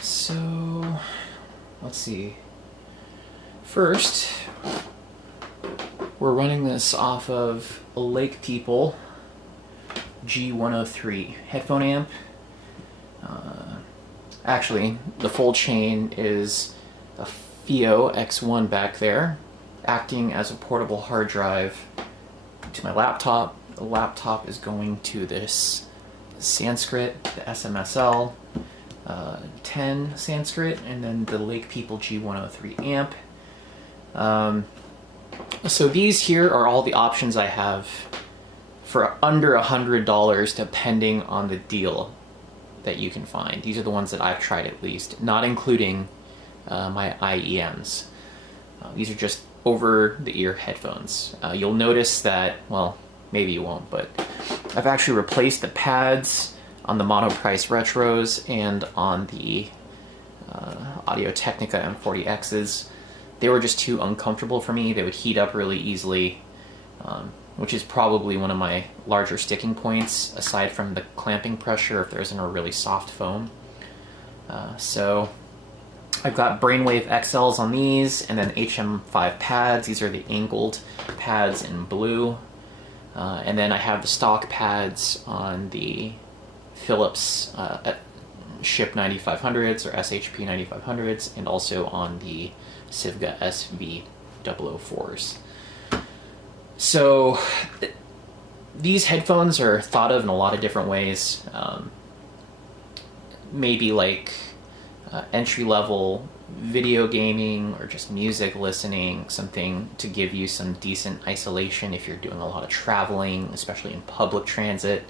So, let's see. First, we're running this off of a Lake People G103 headphone amp. Actually, the full chain is a FIO X1 back there, acting as a portable hard drive to my laptop. The laptop is going to this Sanskrit, the SMSL 10 Sanskrit, and then the Lake People G103 amp. So these here are all the options I have for under $100 depending on the deal that you can find. These are the ones that I've tried at least, not including my IEMs. These are just over-the-ear headphones. You'll notice that, well, maybe you won't, but I've actually replaced the pads on the Monoprice Retros and on the Audio Technica M40Xs. They were just too uncomfortable for me. They would heat up really easily, which is probably one of my larger sticking points, aside from the clamping pressure if there isn't a really soft foam. So I've got Brainwave XLs on these, and then HM5 pads. These are the angled pads in blue. And then I have the stock pads on the Philips SHIP 9500s or SHP 9500s, and also on the Sivga SV 004s. So these headphones are thought of in a lot of different ways. Maybe like entry-level video gaming or just music listening, something to give you some decent isolation if you're doing a lot of traveling, especially in public transit,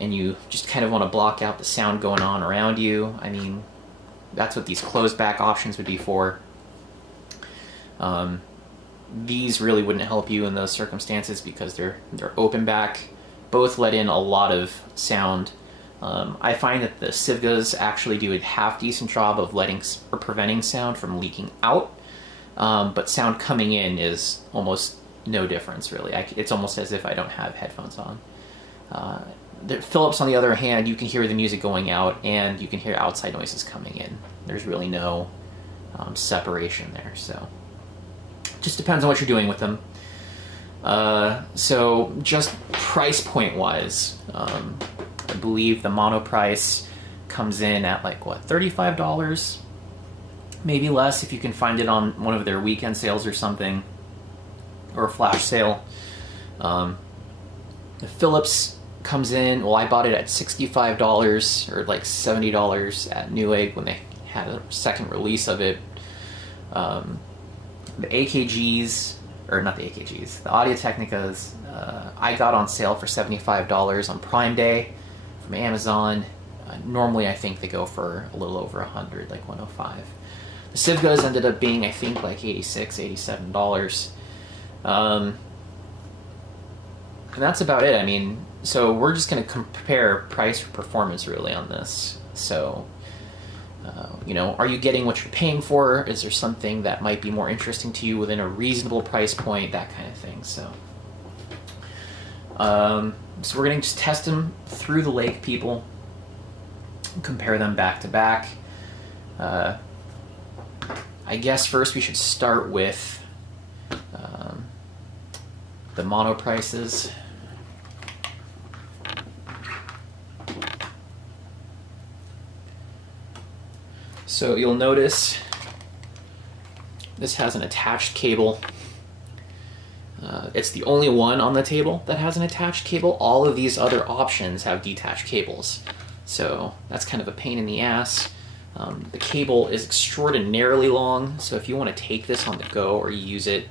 and you just kind of want to block out the sound going on around you. I mean, that's what these closed back options would be for. These really wouldn't help you in those circumstances because they're open back. Both let in a lot of sound. I find that the Sivgas actually do a half decent job of letting or preventing sound from leaking out, but sound coming in is almost no difference really. It's almost as if I don't have headphones on. The Philips, on the other hand, you can hear the music going out and you can hear outside noises coming in. There's really no separation there, so just depends on what you're doing with them. So just price point wise, I believe the Monoprice comes in at like, what, $35? Maybe less if you can find it on one of their weekend sales or something, or a flash sale. The Philips comes in, well, I bought it at $65 or like $70 at Newegg when they had a second release of it. The AKGs, or not the AKGs, the Audio Technicas, I got on sale for $75 on Prime Day from Amazon. Normally I think they go for a little over $100, like $105. The Sivgas ended up being, I think, like $86, $87. And that's about it. I mean, so we're just going to compare price for performance really on this. So, you know, are you getting what you're paying for? Is there something that might be more interesting to you within a reasonable price point? That kind of thing. So, so we're going to just test them through the Lake People, compare them back to back. I guess first we should start with the Monoprices. So you'll notice this has an attached cable. It's the only one on the table that has an attached cable. All of these other options have detached cables. So that's kind of a pain in the ass. The cable is extraordinarily long, so if you want to take this on the go or use it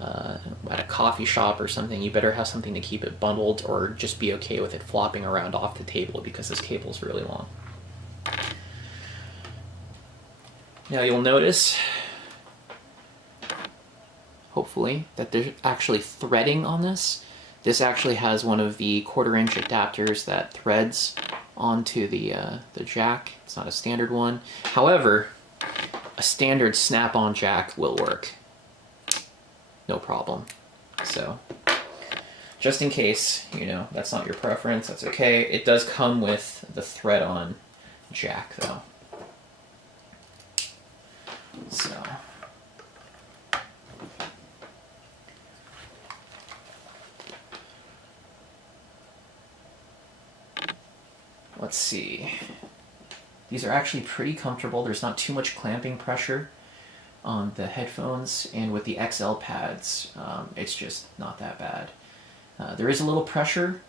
at a coffee shop or something, you better have something to keep it bundled, or just be okay with it flopping around off the table because this cable is really long. Now you'll notice, hopefully, that there's actually threading on this. This actually has one of the 1/4-inch adapters that threads onto the jack. It's not a standard one. However, a standard snap-on jack will work. No problem. So, just in case, you know, that's not your preference, that's okay. It does come with the thread-on jack, though. So let's see. These are actually pretty comfortable. There's not too much clamping pressure on the headphones, and with the XL pads, it's just not that bad. There is a little pressure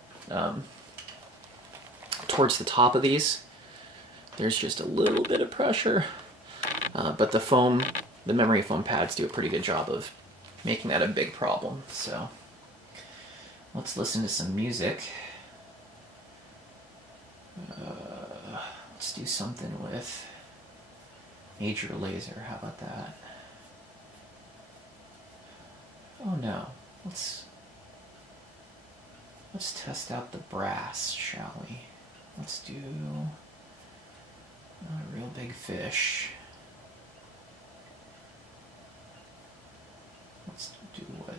towards the top of these. There's just a little bit of pressure, but the memory foam pads do a pretty good job of making that a big problem. So let's listen to some music. Let's do something with Major Lazer. How about that? Oh no. Let's test out the brass, shall we? Let's do a real big fish. Let's do what?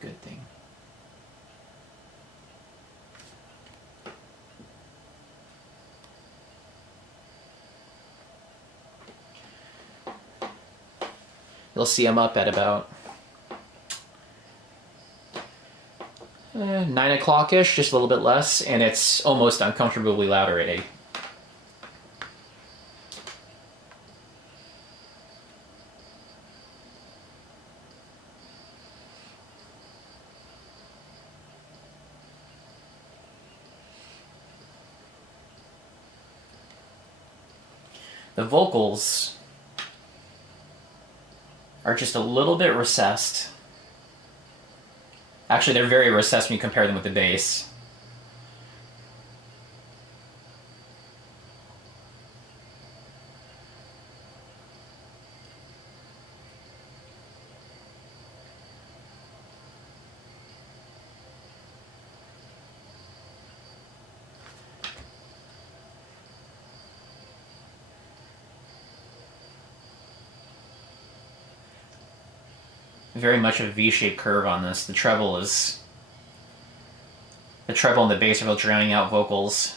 Good thing. You'll see I'm up at about 9 o'clock-ish, just a little bit less, and it's almost uncomfortably loud already. The vocals are just a little bit recessed. Actually, they're very recessed when you compare them with the bass. Very much a V-shaped curve on this. The treble and the bass are both drowning out vocals.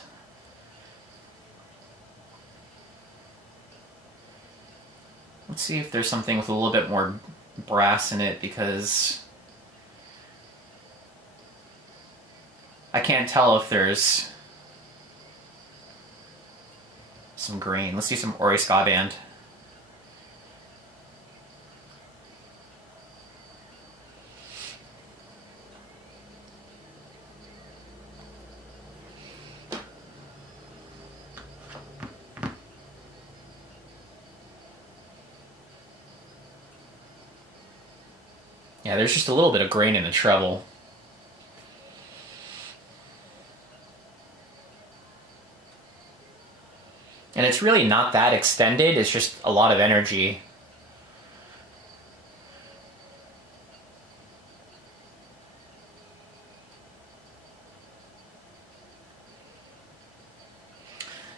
Let's see if there's something with a little bit more brass in it, because I can't tell if there's some grain. Let's do some Ori ska band. Yeah, there's just a little bit of grain in the treble. And it's really not that extended, it's just a lot of energy.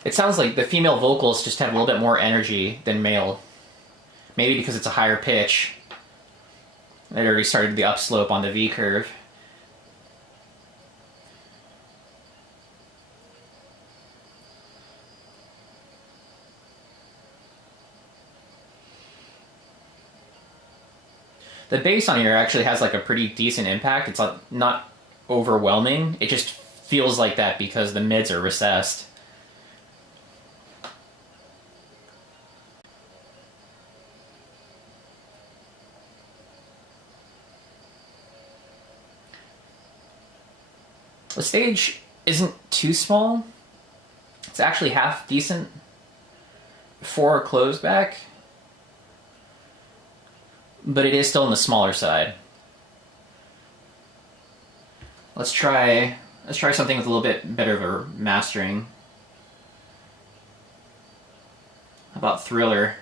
It sounds like the female vocals just have a little bit more energy than male. Maybe because it's a higher pitch. They already started the upslope on the V curve. The bass on here actually has like a pretty decent impact. It's not overwhelming. It just feels like that because the mids are recessed. The stage isn't too small. It's actually half decent for a closed back, but it is still on the smaller side. Let's try something with a little bit better of a mastering. How about Thriller?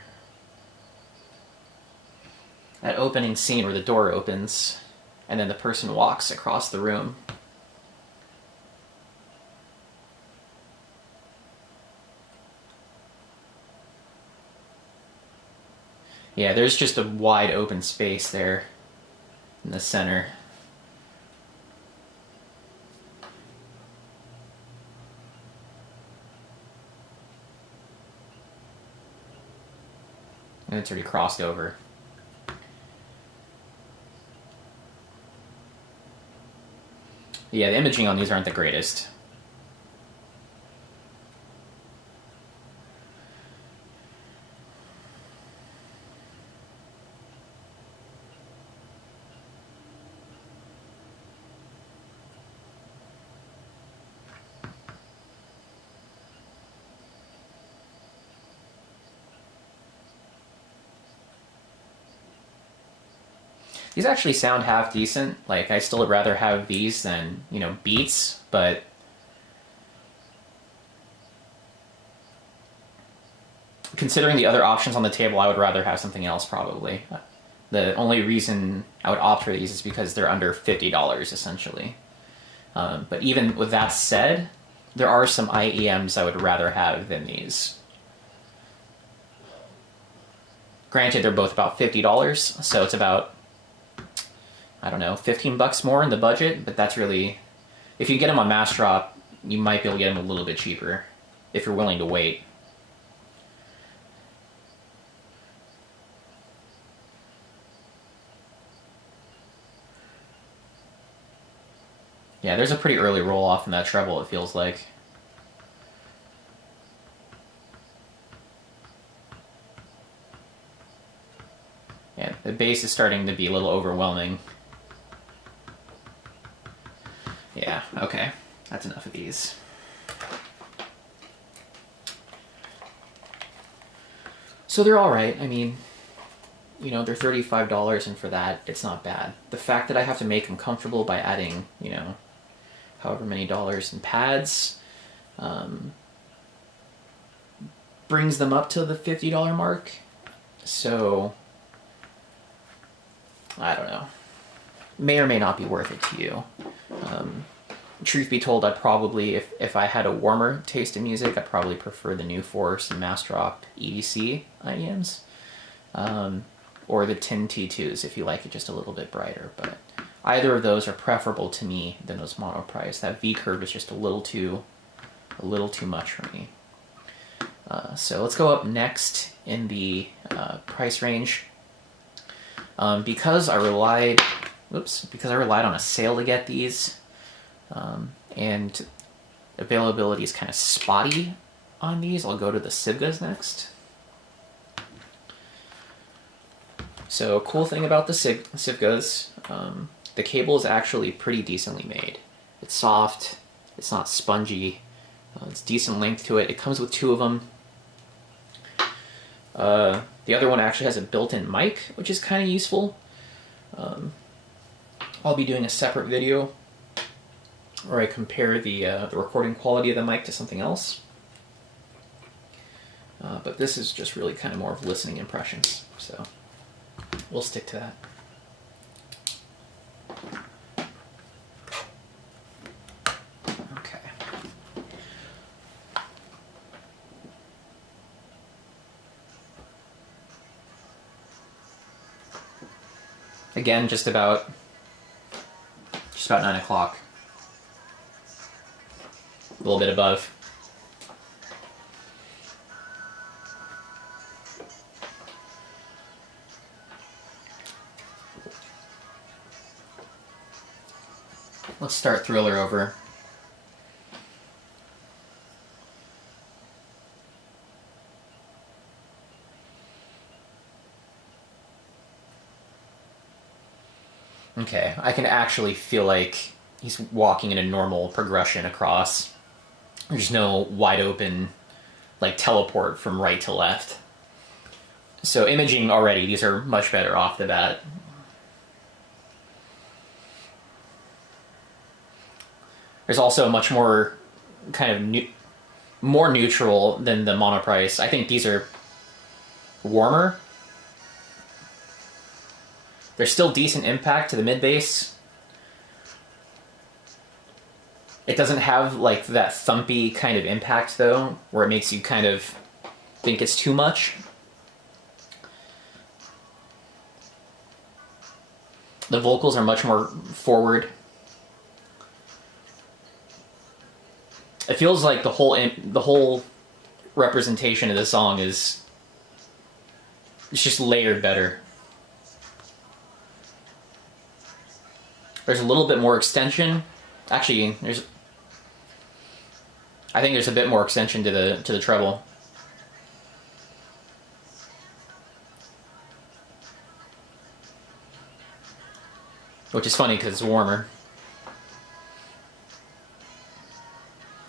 That opening scene where the door opens and then the person walks across the room. Yeah, there's just a wide open space there in the center. and it's already crossed over. Yeah, the imaging on these aren't the greatest. These actually sound half decent. Like, I still would rather have these than, you know, Beats, but considering the other options on the table, I would rather have something else, probably. The only reason I would opt for these is because they're under $50, essentially. But even with that said, there are some IEMs I would rather have than these. Granted, they're both about $50, so it's about, I don't know, 15 bucks more in the budget, but that's really, if you get them on mass drop, you might be able to get them a little bit cheaper if you're willing to wait. Yeah, there's a pretty early roll off in that treble, it feels like. Yeah, the bass is starting to be a little overwhelming. Yeah, okay. That's enough of these. So they're alright. I mean, you know, they're $35, and for that, it's not bad. The fact that I have to make them comfortable by adding, you know, however many dollars in pads, brings them up to the $50 mark. So, I don't know. May or may not be worth it to you. Truth be told, I'd probably, if I had a warmer taste in music, I'd probably prefer the New Force and Mass Drop EDC IEMs. Or the Tin T2s if you like it just a little bit brighter. But either of those are preferable to me than those Monoprice. That V curve is just a little too much for me. So let's go up next in the price range. Because I relied on a sale to get these, and availability is kind of spotty on these, I'll go to the Sivgas next. So, cool thing about the Sivgas, the cable is actually pretty decently made. It's soft, it's not spongy, it's decent length to it. It comes with two of them. The other one actually has a built-in mic, which is kind of useful. I'll be doing a separate video where I compare the recording quality of the mic to something else. But this is just really kind of more of listening impressions, so we'll stick to that. Okay. Again, just about 9 o'clock. A little bit above. Let's start Thriller over. Okay, I can actually feel like he's walking in a normal progression across. There's no wide open, like, teleport from right to left. So imaging already, these are much better off the bat. There's also much more kind of more neutral than the Monoprice. I think these are warmer. There's still decent impact to the mid bass. It doesn't have like that thumpy kind of impact though, where it makes you kind of think it's too much. The vocals are much more forward. It feels like the whole representation of the song is It's just layered better. There's a little bit more extension. Actually, I think there's a bit more extension to the treble. Which is funny because it's warmer.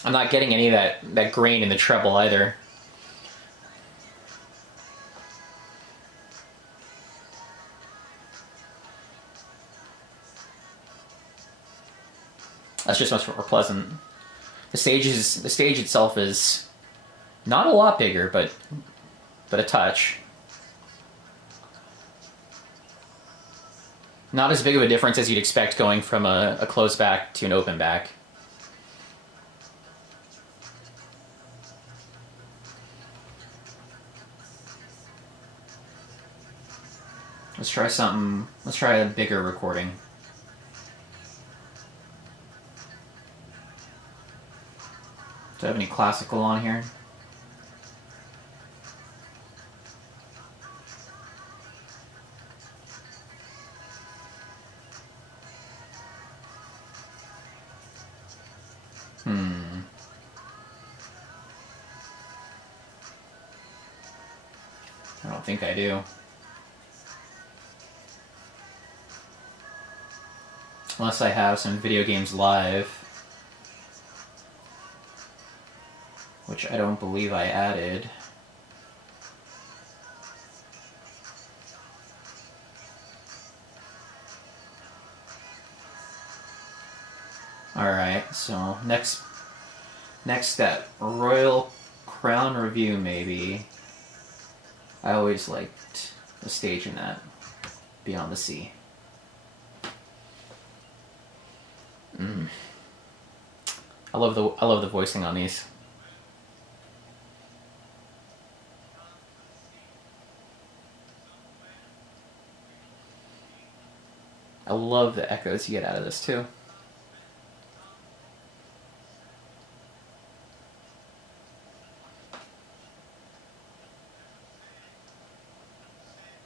I'm not getting any of that grain in the treble either. That's just much more pleasant. The stage itself is not a lot bigger, but a touch. Not as big of a difference as you'd expect going from a closed back to an open back. Let's try something. Let's try a bigger recording. Do I have any classical on here? I don't think I do. Unless I have some video games live, which I don't believe I added. Alright, so next step, Royal Crown Review maybe. I always liked the stage in that, Beyond the Sea. I love the voicing on these. I love the echoes you get out of this too.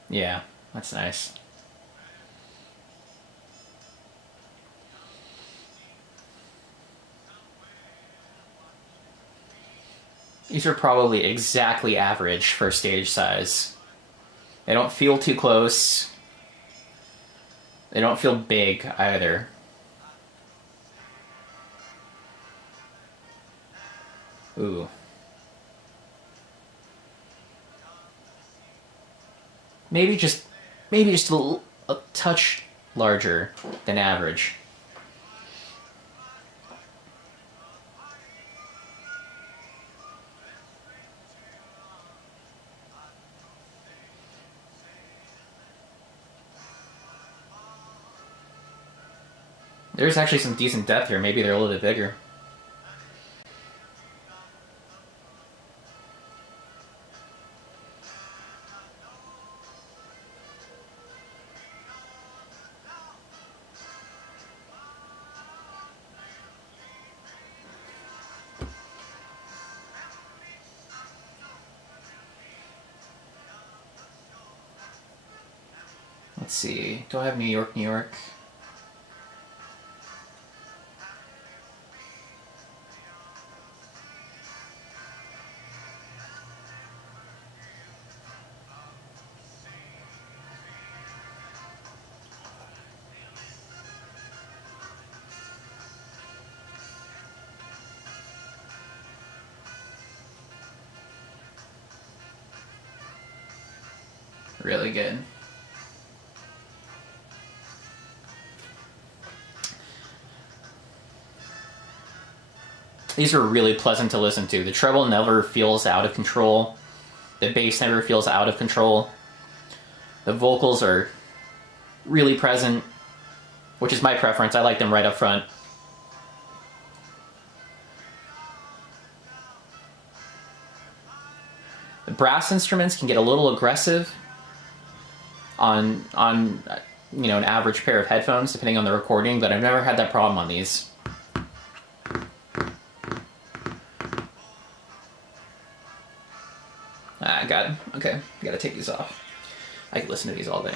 Yeah, that's nice. These are probably exactly average for stage size. They don't feel too close. They don't feel big either. Ooh. Maybe just a touch larger than average. There's actually some decent depth here. Maybe they're a little bit bigger. Let's see. Do I have New York, New York? Really good. These are really pleasant to listen to. The treble never feels out of control. The bass never feels out of control. The vocals are really present, which is my preference. I like them right up front. The brass instruments can get a little aggressive on you know, an average pair of headphones, depending on the recording, but I've never had that problem on these. Ah, got it. Okay, I gotta take these off. I could listen to these all day.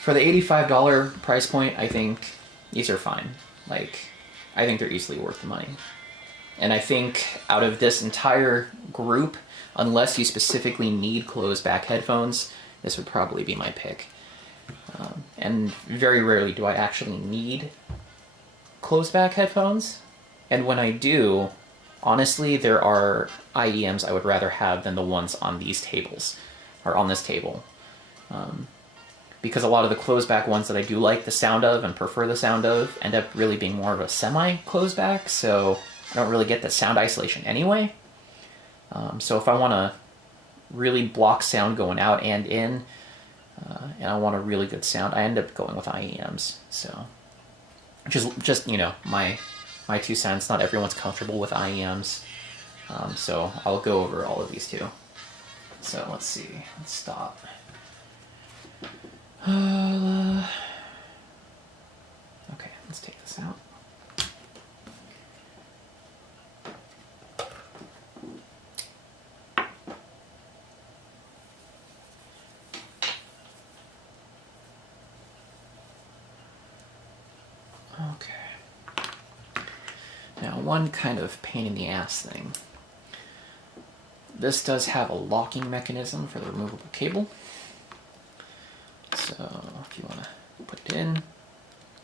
For the $85 price point, I think these are fine. Like, I think they're easily worth the money. And I think out of this entire group, unless you specifically need closed back headphones, this would probably be my pick. And very rarely do I actually need closed back headphones. And when I do, honestly, there are IEMs I would rather have than the ones on these tables, or on this table. Because a lot of the closed back ones that I do like the sound of and prefer the sound of end up really being more of a semi-closed back, so I don't really get the sound isolation anyway. So if I want to really block sound going out and in, and I want a really good sound, I end up going with IEMs. So just you know, my 2 cents. Not everyone's comfortable with IEMs, so I'll go over all of these too. So let's see. Let's stop. Okay, let's take this out. Okay. Now, one kind of pain in the ass thing. This does have a locking mechanism for the removable cable. So if you want to put it in,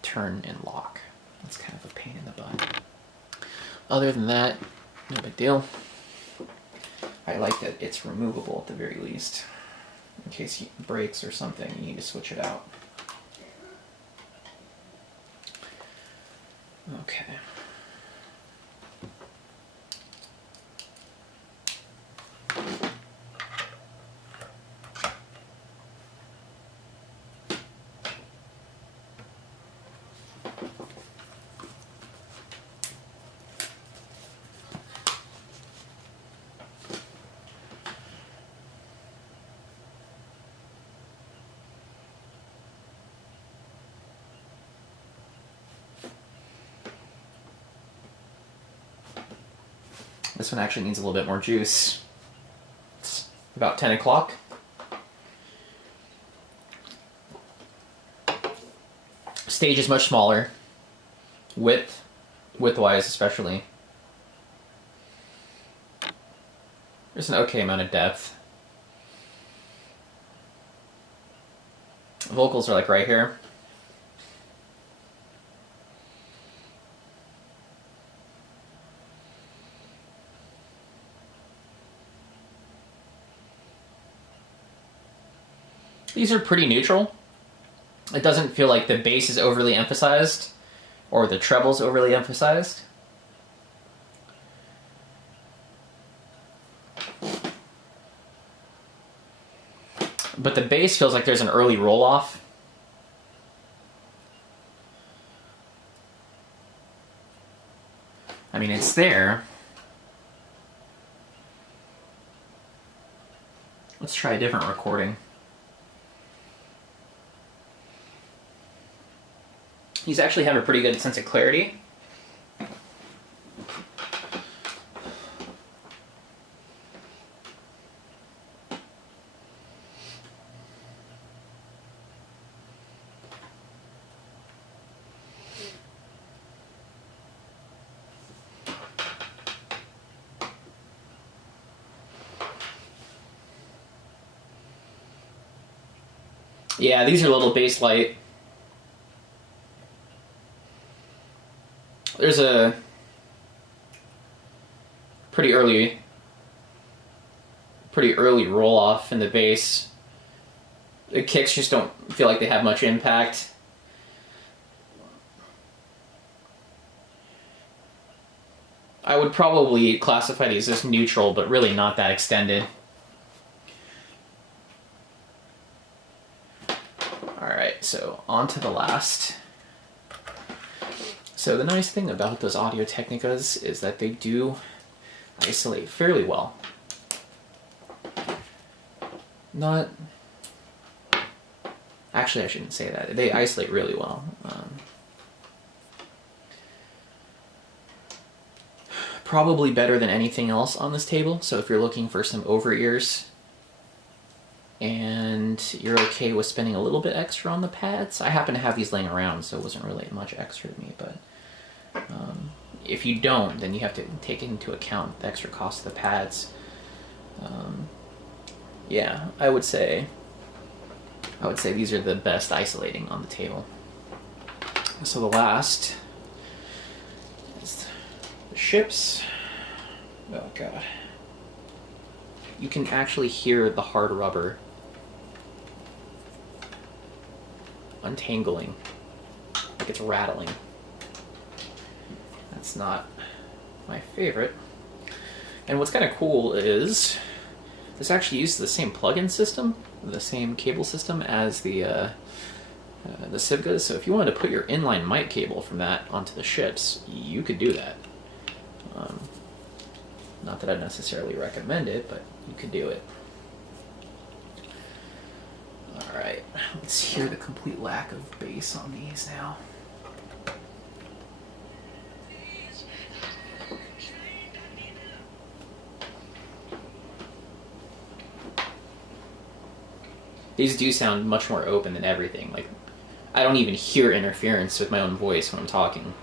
turn and lock. That's kind of a pain in the butt. Other than that, no big deal. I like that it's removable at the very least. In case it breaks or something, you need to switch it out. Okay. This one actually needs a little bit more juice. It's about 10 o'clock. Stage is much smaller. Width-wise especially. There's an okay amount of depth. Vocals are like right here. These are pretty neutral. It doesn't feel like the bass is overly emphasized or the treble's overly emphasized. But the bass feels like there's an early roll-off. I mean, it's there. Let's try a different recording. These actually have a pretty good sense of clarity. Yeah, these are a little bass light. There's a pretty early roll off in the bass. The kicks just don't feel like they have much impact. I would probably classify these as neutral, but really not that extended. Alright, so on to the last. So the nice thing about those Audio Technicas is that they do isolate fairly well. Not... Actually, I shouldn't say that. They isolate really well. Probably better than anything else on this table, so if you're looking for some over-ears, and you're okay with spending a little bit extra on the pads. I happen to have these laying around, so it wasn't really much extra to me, but if you don't, then you have to take into account the extra cost of the pads. Yeah, I would say these are the best isolating on the table. So the last is the ships. Oh god. You can actually hear the hard rubber untangling, like it's rattling. That's not my favorite. And what's kind of cool is this actually uses the same plug-in system, the same cable system as the Sivgas. So if you wanted to put your inline mic cable from that onto the ships, you could do that. Not that I'd necessarily recommend it, but you could do it. Alright, let's hear the complete lack of bass on these now. These do sound much more open than everything. Like, I don't even hear interference with my own voice when I'm talking.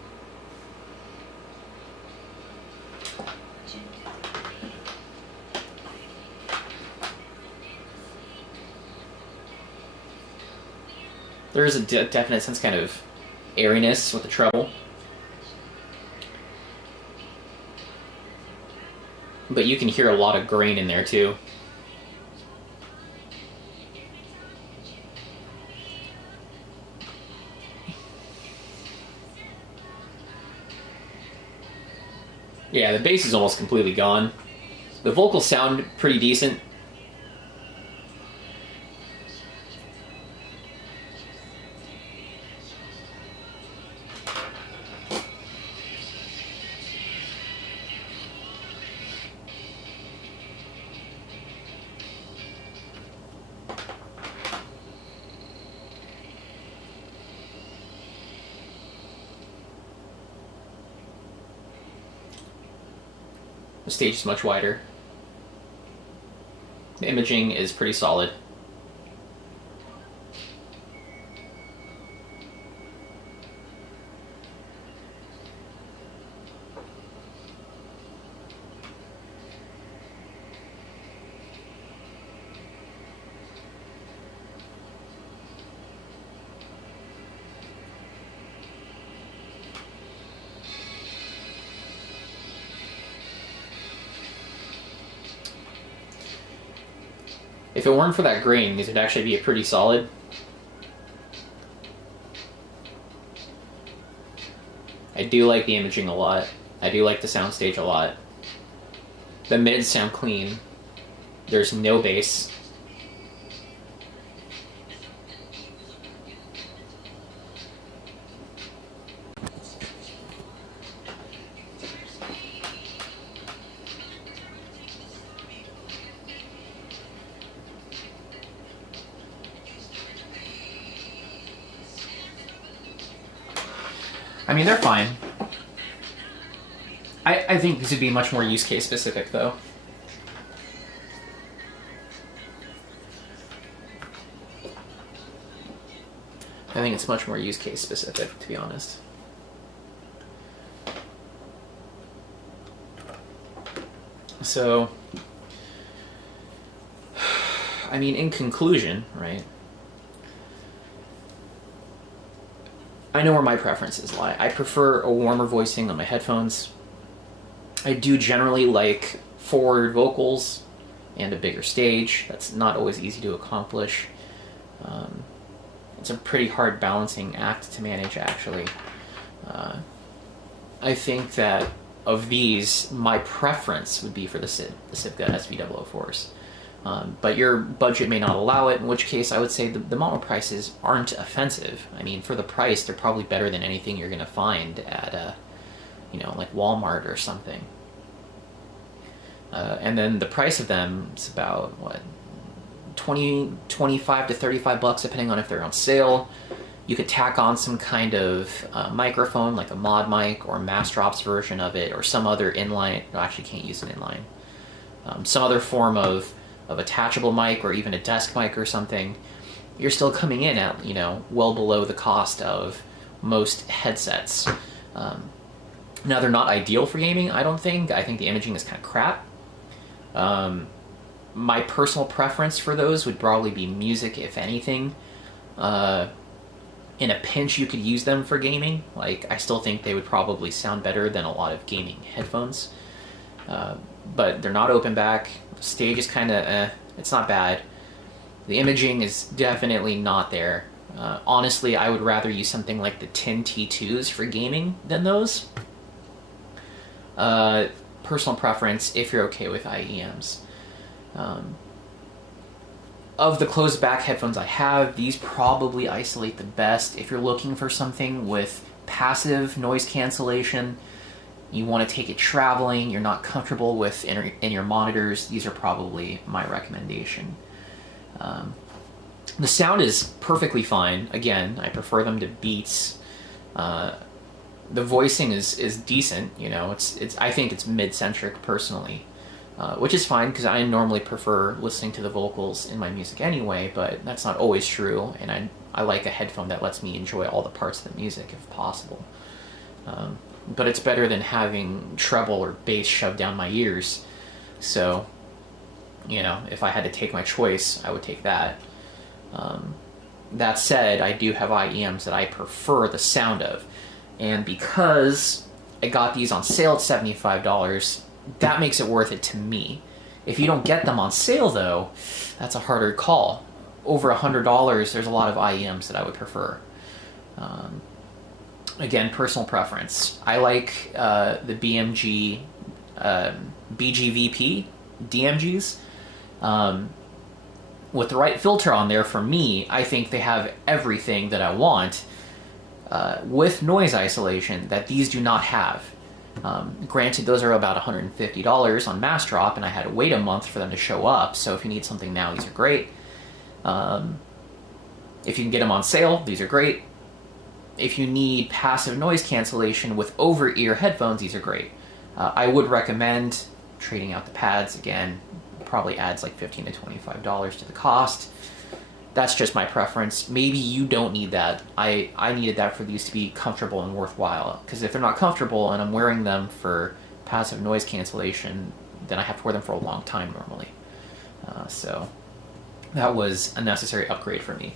There is a definite sense kind of airiness with the treble. But you can hear a lot of grain in there too. Yeah, the bass is almost completely gone. The vocals sound pretty decent. The stage is much wider. The imaging is pretty solid. If it weren't for that grain, these would actually be pretty solid. I do like the imaging a lot. I do like the soundstage a lot. The mids sound clean. There's no bass. I mean, they're fine. I think this would be much more use case specific, though. I think it's much more use case specific, to be honest. So, I mean, in conclusion, right? I know where my preferences lie. I prefer a warmer voicing on my headphones. I do generally like forward vocals and a bigger stage. That's not always easy to accomplish. It's a pretty hard balancing act to manage, actually. I think that of these, my preference would be for the Sivga SV004s. But your budget may not allow it, in which case I would say the Monoprices aren't offensive. I mean, for the price, they're probably better than anything you're going to find at, like Walmart or something. And then the price of them is about, what, 25 to 35 bucks, depending on if they're on sale. You could tack on some kind of microphone, like a mod mic or a Mastrop's version of it, or some other inline. No, actually can't use an inline. Some other form of of attachable mic or even a desk mic or something, you're still coming in at, well below the cost of most headsets. Now, they're not ideal for gaming, I don't think. I think the imaging is kind of crap. My personal preference for those would probably be music, if anything. In a pinch, you could use them for gaming. Like, I still think they would probably sound better than a lot of gaming headphones. But they're not open back. The stage is kind of it's not bad. The imaging is definitely not there. Honestly, I would rather use something like the Tin T2s for gaming than those. Personal preference, if you're okay with IEMs. Of the closed back headphones I have, these probably isolate the best. If you're looking for something with passive noise cancellation, you want to take it traveling, you're not comfortable with in your monitors, these are probably my recommendation. The sound is perfectly fine. Again, I prefer them to Beats. The voicing is decent, it's I think it's mid-centric personally. Which is fine, because I normally prefer listening to the vocals in my music anyway, but that's not always true, and I like a headphone that lets me enjoy all the parts of the music if possible. But it's better than having treble or bass shoved down my ears, so, if I had to take my choice, I would take that. That said, I do have IEMs that I prefer the sound of, and because I got these on sale at $75, that makes it worth it to me. If you don't get them on sale, though, that's a harder call. Over $100, there's a lot of IEMs that I would prefer. Again, personal preference. I like the BMG, BGVP DMGs. With the right filter on there, for me, I think they have everything that I want with noise isolation that these do not have. Granted, those are about $150 on Mass Drop, and I had to wait a month for them to show up, so if you need something now, these are great. If you can get them on sale, these are great. If you need passive noise cancellation with over-ear headphones, these are great. I would recommend trading out the pads. Again, probably adds like $15 to $25 to the cost. That's just my preference. Maybe you don't need that. I needed that for these to be comfortable and worthwhile. Because if they're not comfortable and I'm wearing them for passive noise cancellation, then I have to wear them for a long time normally. So that was a necessary upgrade for me.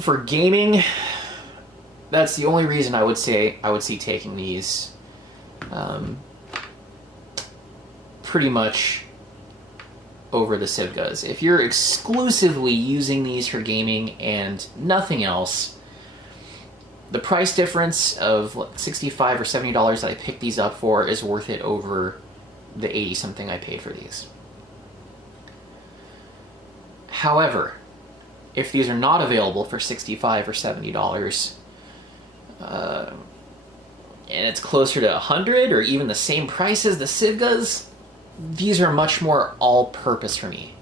For gaming, that's the only reason I would see taking these. Pretty much over the Sivgas. If you're exclusively using these for gaming and nothing else, the price difference of $65 or $70 that I picked these up for is worth it over the 80 something I paid for these. However, if these are not available for $65 or $70, and it's closer to $100 or even the same price as the Sivgas, these are much more all-purpose for me.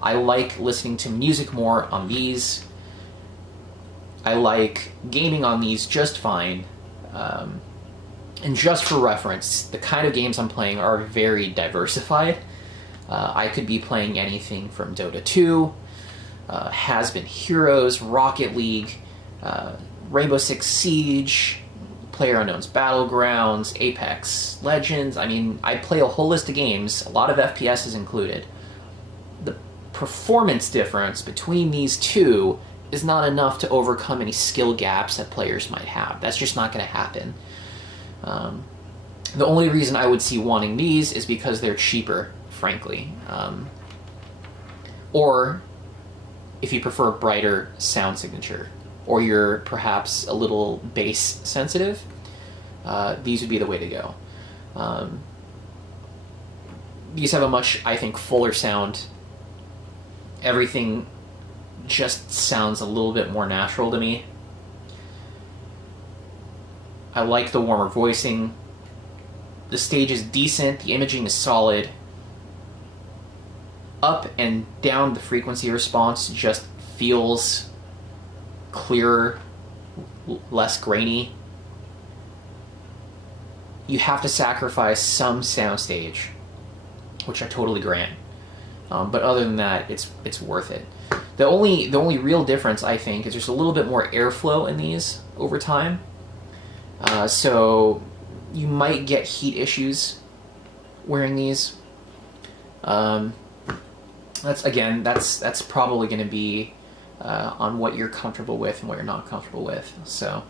I like listening to music more on these. I like gaming on these just fine. And just for reference, the kind of games I'm playing are very diversified. I could be playing anything from Dota 2, Has-Been Heroes, Rocket League, Rainbow Six Siege, PlayerUnknown's Battlegrounds, Apex Legends. I mean, I play a whole list of games, a lot of FPSs included. The performance difference between these two is not enough to overcome any skill gaps that players might have. That's just not going to happen. The only reason I would see wanting these is because they're cheaper, frankly. Or if you prefer a brighter sound signature, or you're perhaps a little bass sensitive, these would be the way to go. These have a much, I think, fuller sound. Everything just sounds a little bit more natural to me. I like the warmer voicing. The stage is decent, the imaging is solid. Up and down the frequency response just feels clearer, less grainy. You have to sacrifice some soundstage, which I totally grant. But other than that, it's worth it. The only real difference, I think, is there's a little bit more airflow in these over time. So you might get heat issues wearing these. That's probably going to be on what you're comfortable with and what you're not comfortable with. So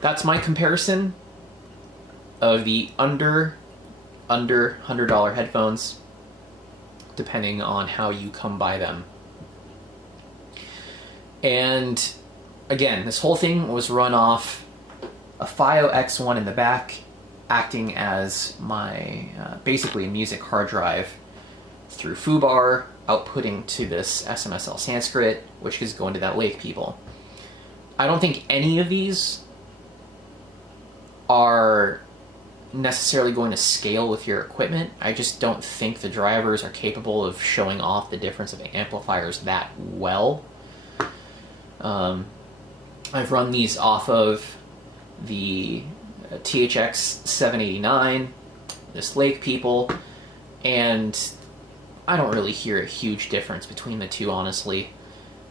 that's my comparison of the under $100 headphones, depending on how you come by them. And again, this whole thing was run off a FiO X1 in the back, acting as my basically a music hard drive through foobar, outputting to this SMSL Sanskrit, which is going to that Lake People. I don't think any of these are necessarily going to scale with your equipment. I just don't think the drivers are capable of showing off the difference of amplifiers that well. I've run these off of the THX 789, this Lake People, and I don't really hear a huge difference between the two, honestly.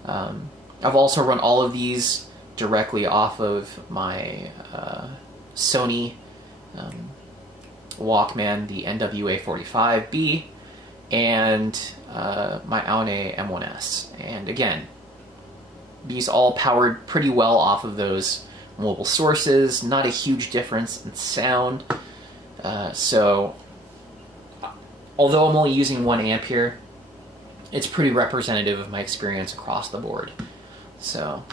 I've also run all of these directly off of my Sony Walkman, the NWA 45B, and my Aune M1S. And again, these all powered pretty well off of those mobile sources. Not a huge difference in sound. So although I'm only using 1 amp here, it's pretty representative of my experience across the board. So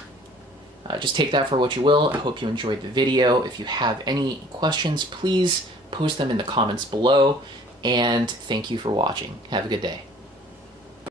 just take that for what you will. I hope you enjoyed the video. If you have any questions, please post them in the comments below. And thank you for watching. Have a good day.